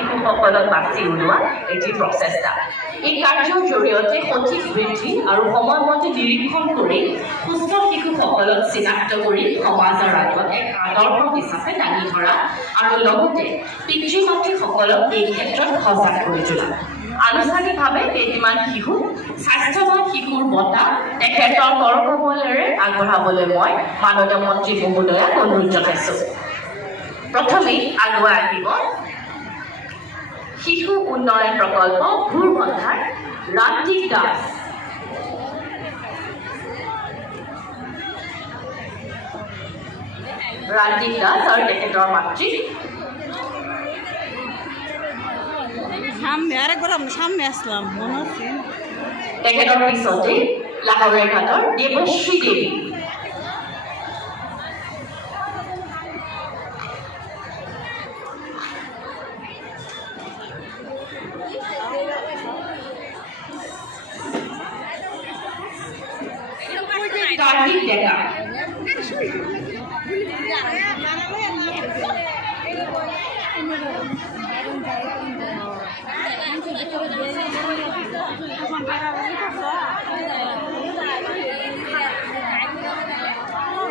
শিশুসকলক বাছি উলিওৱা এটি প্ৰচেষ্টা। এই কাৰ্যৰ জৰিয়তে সঠিক বৃদ্ধি আৰু সময়মতে নিৰীক্ষণ কৰি সুস্থ শিশুসকলক চিনাক্ত কৰি সমাজৰ আগত এক আদৰ্শ হিচাপে দাঙি ধৰা আৰু লগতে পিতৃ মাতৃসকলক এই ক্ষেত্ৰত সজাগ কৰি তোলা। আনুষ্ঠানিকভাৱে কেইটিমান শিশু স্বাস্থ্যৱান শিশুৰ বঁটা তেখেতৰ কৰকমলেৰে আগবঢ়াবলৈ মই মাননীয় মন্ত্ৰী মহোদয়াক অনুৰোধ জনাইছোঁ। প্ৰথমেই আগুৱাই আহিব শিশু উন্নয়ন প্ৰকল্প ভোৰবন্ধাৰ ৰান্তিক দাস। ৰান্তিক দাস আৰু তেখেতৰ মাতৃ। সামনে আৰেকবাৰ আমৰা সামনে আসলাম মনে হচ্ছে তেখেতৰ পিছতে লাহোৰে ঘাটৰ দেৱশ্ৰী দেৱী। কাৰ্তিক ডেকা।